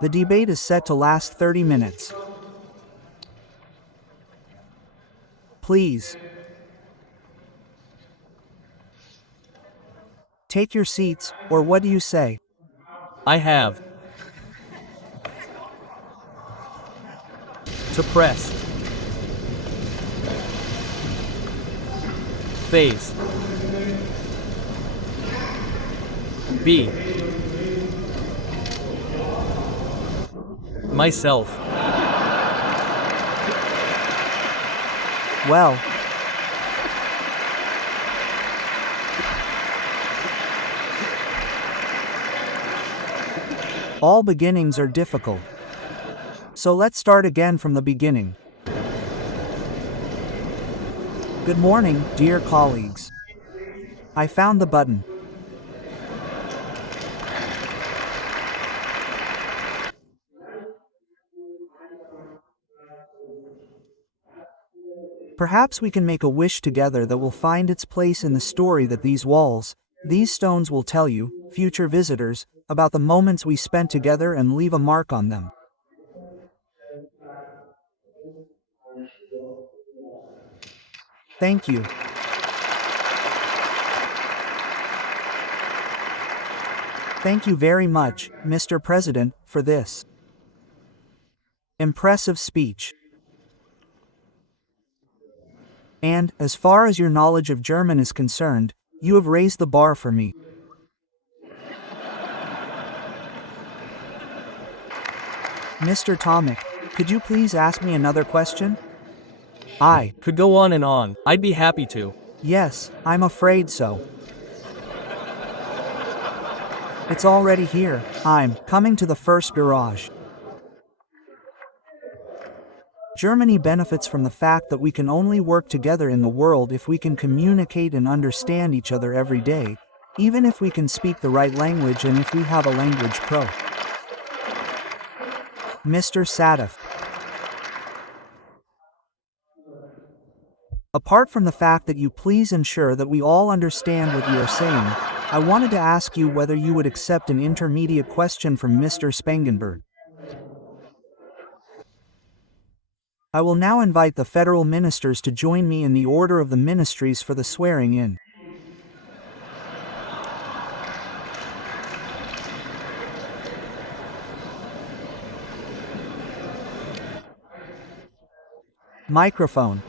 The debate is set to last 30 minutes. Please take your seats, or what do you say? I have to press phase B myself. Well, all beginnings are difficult. So let's start again from the beginning. Good morning, dear colleagues. I found the button. Perhaps we can make a wish together that will find its place in the story that these walls, these stones will tell you, future visitors, about the moments we spent together and leave a mark on them. Thank you. Thank you very much, Mr. President, for this impressive speech. And, as far as your knowledge of German is concerned, you have raised the bar for me. Mr. Tomic, could you please ask me another question? I could go on and on. I'd be happy to. Yes, I'm afraid so. It's already here. I'm coming to the first garage. Germany benefits from the fact that we can only work together in the world if we can communicate and understand each other every day, even if we can speak the right language and if we have a language pro. Mr. Sadaf. Apart from the fact that you please ensure that we all understand what you are saying, I wanted to ask you whether you would accept an intermediate question from Mr. Spangenberg. I will now invite the federal ministers to join me in the order of the ministries for the swearing in. Microphone.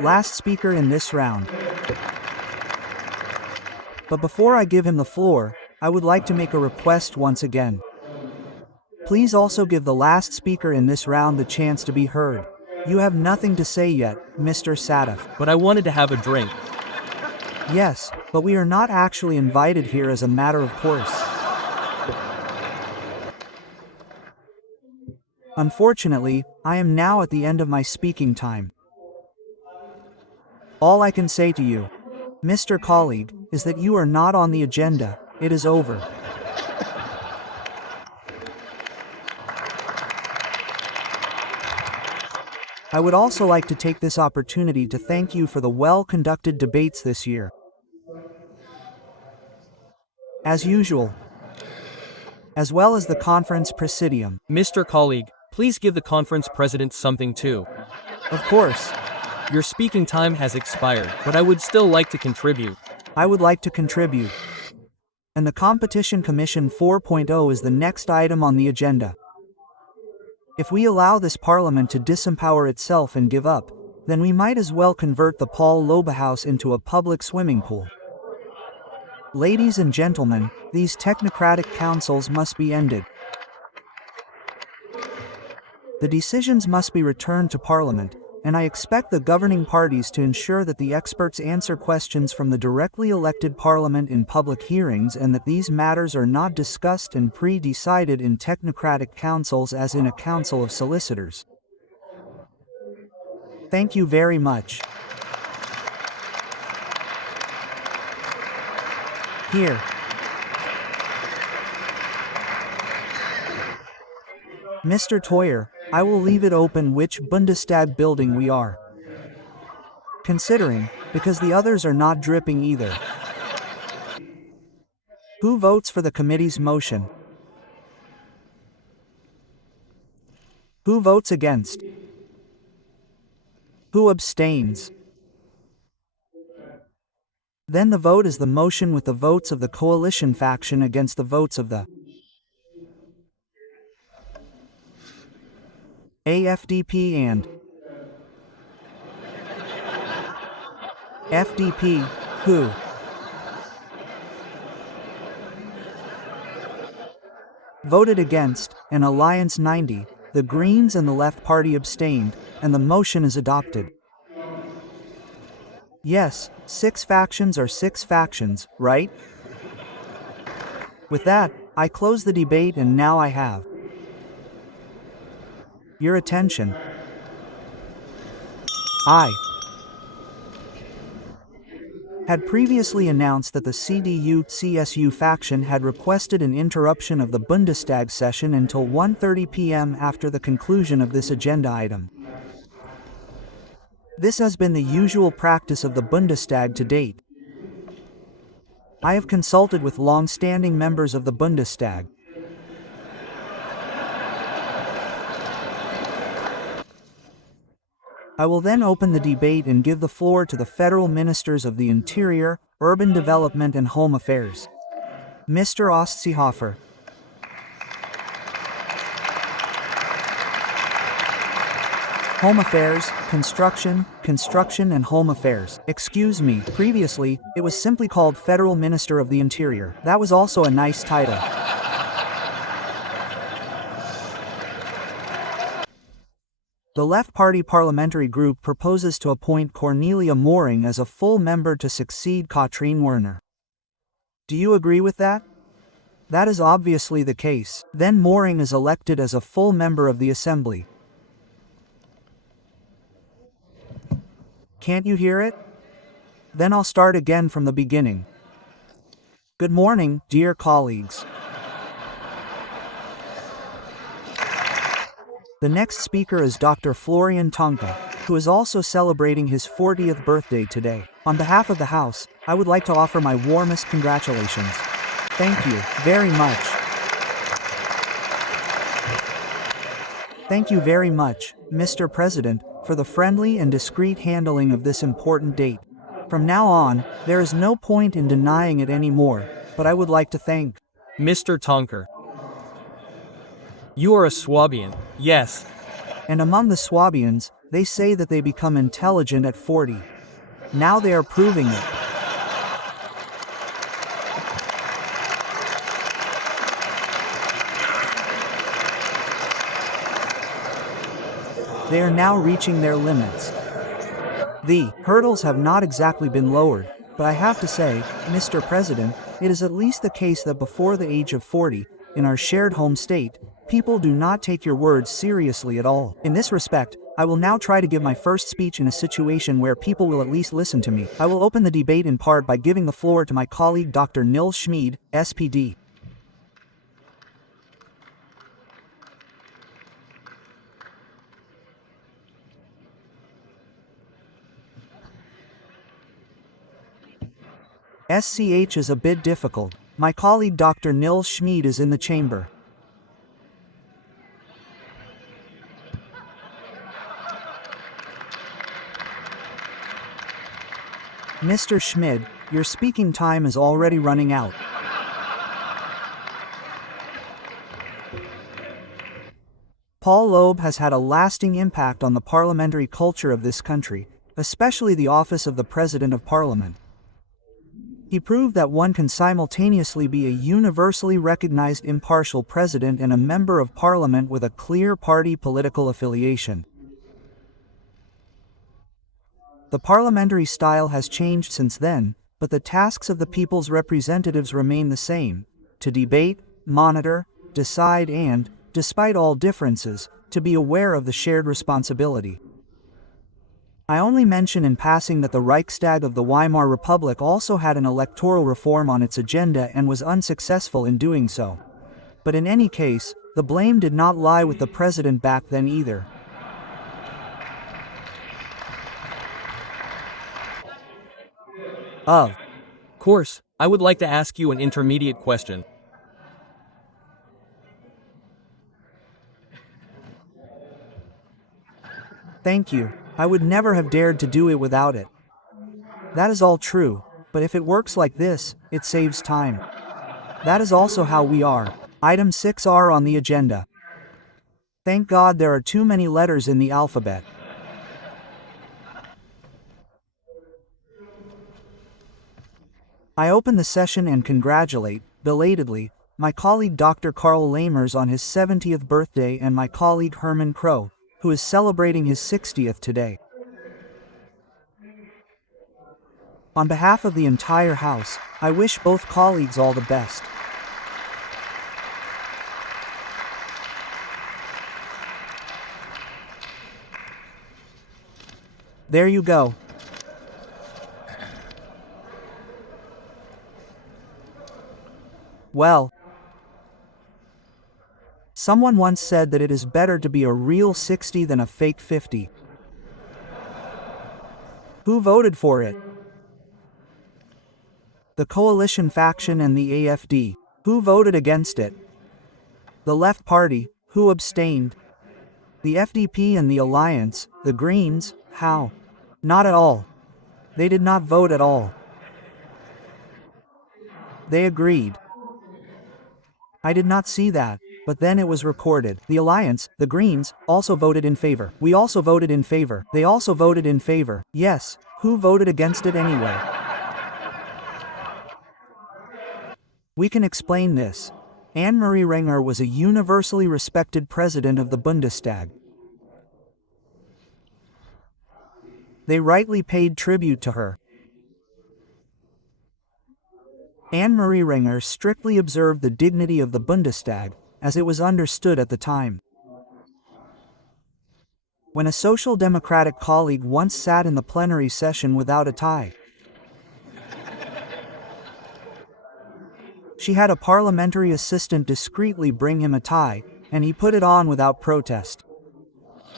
Last speaker in this round. But before I give him the floor, I would like to make a request once again. Please also give the last speaker in this round the chance to be heard. You have nothing to say yet, Mr. Sadaf. But I wanted to have a drink. Yes, but we are not actually invited here as a matter of course. Unfortunately, I am now at the end of my speaking time. All I can say to you, Mr. Colleague, is that you are not on the agenda. It is over. I would also like to take this opportunity to thank you for the well-conducted debates this year. As usual, as well as the conference presidium. Mr. Colleague, please give the conference president something too. Of course. Your speaking time has expired, but I would still like to contribute. I would like to contribute. And the Competition Commission 4.0 is the next item on the agenda. If we allow this parliament to disempower itself and give up, then we might as well convert the Paul Loba House into a public swimming pool. Ladies and gentlemen, these technocratic councils must be ended. The decisions must be returned to Parliament, and I expect the governing parties to ensure that the experts answer questions from the directly elected Parliament in public hearings and that these matters are not discussed and pre-decided in technocratic councils as in a council of solicitors. Thank you very much. Here. Mr. Toyer, I will leave it open which Bundestag building we are considering, because the others are not dripping either. Who votes for the committee's motion? Who votes against? Who abstains? Then the vote is the motion with the votes of the coalition faction against the votes of the AFDP and FDP, who voted against, and Alliance 90, the Greens and the Left Party abstained, and the motion is adopted. Yes, 6 factions are 6 factions, right? With that, I close the debate and now I have your attention. I had previously announced that the CDU-CSU faction had requested an interruption of the Bundestag session until 1:30 p.m. after the conclusion of this agenda item. This has been the usual practice of the Bundestag to date. I have consulted with long-standing members of the Bundestag. I will then open the debate and give the floor to the federal ministers of the Interior, Urban Development and Home Affairs. Mr. Ostseehofer. Home Affairs, Construction and Home Affairs. Excuse me, previously, it was simply called Federal Minister of the Interior. That was also a nice title. The Left Party Parliamentary Group proposes to appoint Cornelia Moring as a full member to succeed Katrine Werner. Do you agree with that? That is obviously the case. Then Moring is elected as a full member of the Assembly. Can't you hear it? Then I'll start again from the beginning. Good morning, dear colleagues. The next speaker is Dr. Florian Tonka, who is also celebrating his 40th birthday today. On behalf of the House, I would like to offer my warmest congratulations. Thank you very much. Thank you very much, Mr. President, for the friendly and discreet handling of this important date. From now on, there is no point in denying it anymore, but I would like to thank Mr. Tonker. You are a Swabian, yes. And among the Swabians, they say that they become intelligent at 40. Now they are proving it. They are now reaching their limits. The hurdles have not exactly been lowered, but I have to say, Mr. President, it is at least the case that before the age of 40, in our shared home state, people do not take your words seriously at all. In this respect, I will now try to give my first speech in a situation where people will at least listen to me. I will open the debate in part by giving the floor to my colleague Dr. Nils Schmid, SPD. SCH is a bit difficult. My colleague Dr. Nils Schmid is in the chamber. Mr. Schmid, your speaking time is already running out. Paul Loeb has had a lasting impact on the parliamentary culture of this country, especially the office of the President of Parliament. He proved that one can simultaneously be a universally recognized impartial president and a member of parliament with a clear party political affiliation. The parliamentary style has changed since then, but the tasks of the people's representatives remain the same: to debate, monitor, decide and, despite all differences, to be aware of the shared responsibility. I only mention in passing that the Reichstag of the Weimar Republic also had an electoral reform on its agenda and was unsuccessful in doing so. But in any case, the blame did not lie with the president back then either. Of course, I would like to ask you an intermediate question. Thank you. I would never have dared to do it without it. That is all true, but if it works like this, it saves time. That is also how we are. Item 6R on the agenda. Thank God there are too many letters in the alphabet. I open the session and congratulate, belatedly, my colleague Dr. Karl Lamers on his 70th birthday and my colleague Herman Crow, who is celebrating his 60th today. On behalf of the entire House, I wish both colleagues all the best. There you go. Well, someone once said that it is better to be a real 60 than a fake 50. Who voted for it? The coalition faction and the AFD. Who voted against it? The Left Party. Who abstained? The FDP and the Alliance, the Greens. How? Not at all. They did not vote at all. They agreed. I did not see that, but then it was recorded. The Alliance, the Greens, also voted in favor. We also voted in favor. They also voted in favor. Yes, who voted against it anyway? We can explain this. Annemarie Renger was a universally respected president of the Bundestag. They rightly paid tribute to her. Annemarie Renger strictly observed the dignity of the Bundestag, as it was understood at the time. When a social democratic colleague once sat in the plenary session without a tie, she had a parliamentary assistant discreetly bring him a tie, and he put it on without protest.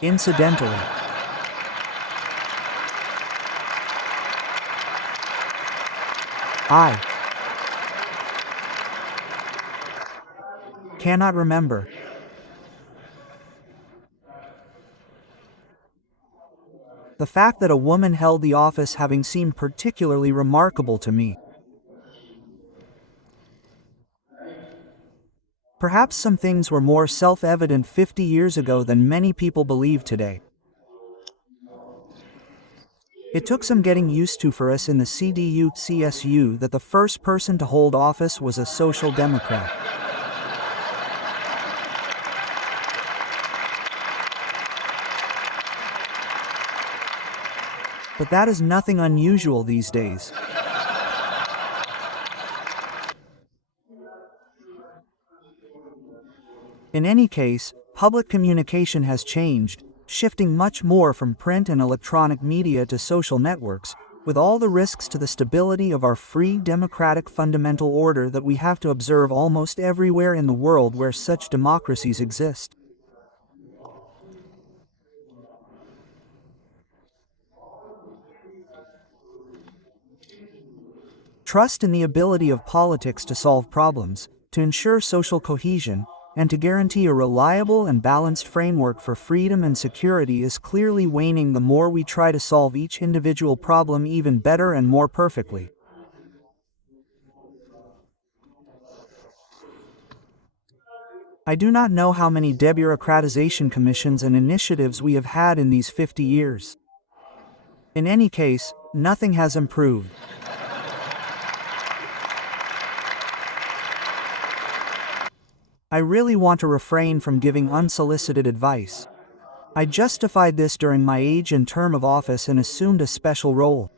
Incidentally, I cannot remember. The fact that a woman held the office having seemed particularly remarkable to me. Perhaps some things were more self-evident 50 years ago than many people believe today. It took some getting used to for us in the CDU-CSU that the first person to hold office was a social democrat. But that is nothing unusual these days. In any case, public communication has changed, shifting much more from print and electronic media to social networks, with all the risks to the stability of our free democratic fundamental order that we have to observe almost everywhere in the world where such democracies exist. Trust in the ability of politics to solve problems, to ensure social cohesion, and to guarantee a reliable and balanced framework for freedom and security is clearly waning the more we try to solve each individual problem even better and more perfectly. I do not know how many debureaucratization commissions and initiatives we have had in these 50 years. In any case, nothing has improved. I really want to refrain from giving unsolicited advice. I justified this during my age and term of office and assumed a special role.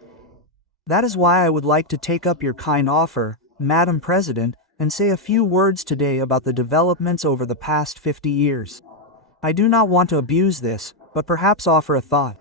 That is why I would like to take up your kind offer, Madam President, and say a few words today about the developments over the past 50 years. I do not want to abuse this, but perhaps offer a thought.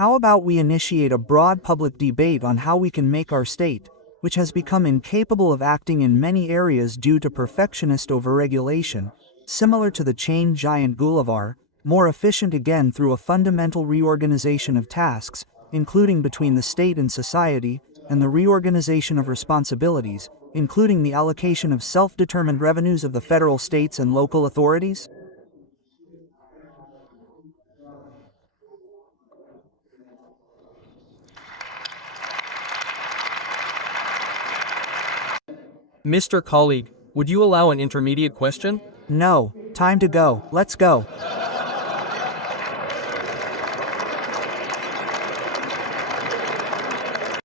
How about we initiate a broad public debate on how we can make our state, which has become incapable of acting in many areas due to perfectionist overregulation, similar to the chain giant Gulliver, more efficient again through a fundamental reorganization of tasks, including between the state and society, and the reorganization of responsibilities, including the allocation of self-determined revenues of the federal, states, and local authorities? Mr. Colleague, would you allow an intermediate question? No, time to go, let's go.